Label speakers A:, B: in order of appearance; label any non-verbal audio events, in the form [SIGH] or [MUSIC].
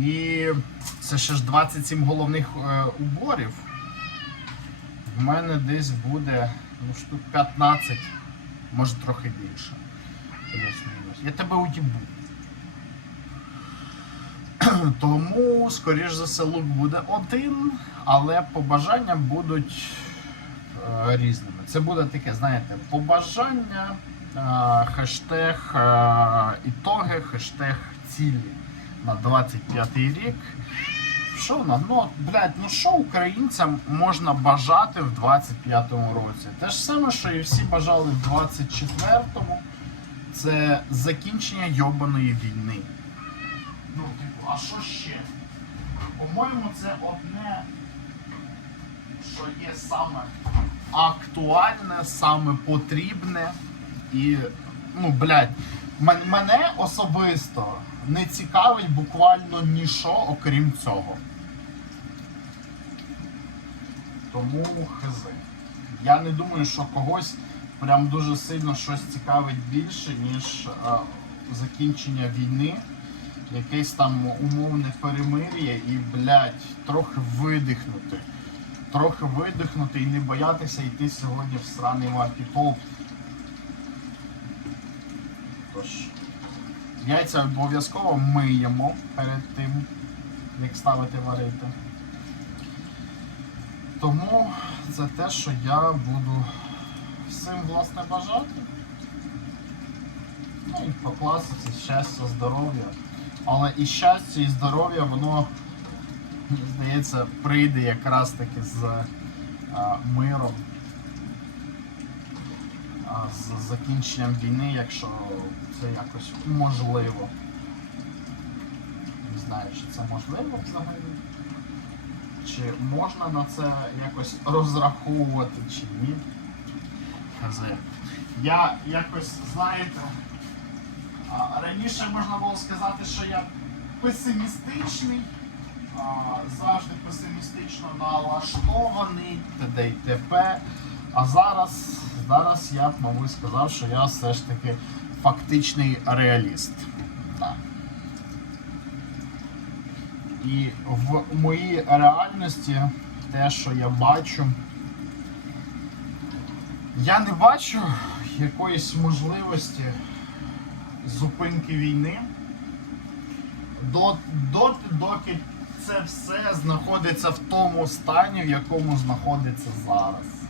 A: І це ще ж 27 головних е, уборів. В мене десь буде ну, штук 15, може трохи більше. Я тебе уїбу. [CLEARS THROAT] Тому, скоріш за все, лук буде один, але побажання будуть е, різними. Це буде таке, знаєте, побажання, е, хештег е, ітоги, хештег цілі на 25-й рік. Що в нас? Ну, от, блядь, ну що українцям можна бажати в 25-му році? Те ж саме, що і всі бажали в 24-му. Це закінчення йобаної війни. Ну, типу, а що ще? По-моєму, це одне, що є саме актуальне, саме потрібне. І, ну, блядь, мене особисто не цікавить буквально ніщо, окрім цього. Тому хз. Я не думаю, що когось прям дуже сильно щось цікавить більше, ніж е, закінчення війни, якесь там умовне перемир'я і, блядь, трохи видихнути. Трохи видихнути і не боятися йти сьогодні в сраний маркетоп. Тож, яйця обов'язково миємо перед тим, як ставити варити. Тому це те, що я буду всім власне бажати. Ну і по класиці щастя, здоров'я. Але і щастя, і здоров'я, воно, здається, прийде якраз таки з а, миром, а, з закінченням війни, якщо це якось можливо. Не знаю, чи це можливо взагалі. Чи можна на це якось розраховувати, чи ні? Я якось, знаєте, раніше можна було сказати, що я песимістичний, завжди песимістично налаштований, т.д. і т.п. А зараз, зараз я б, мабуть, сказав, що я все ж таки фактичний реаліст. Так. І в моїй реальності те, що я бачу, я не бачу якоїсь можливості зупинки війни до, доти, доки це все знаходиться в тому стані, в якому знаходиться зараз.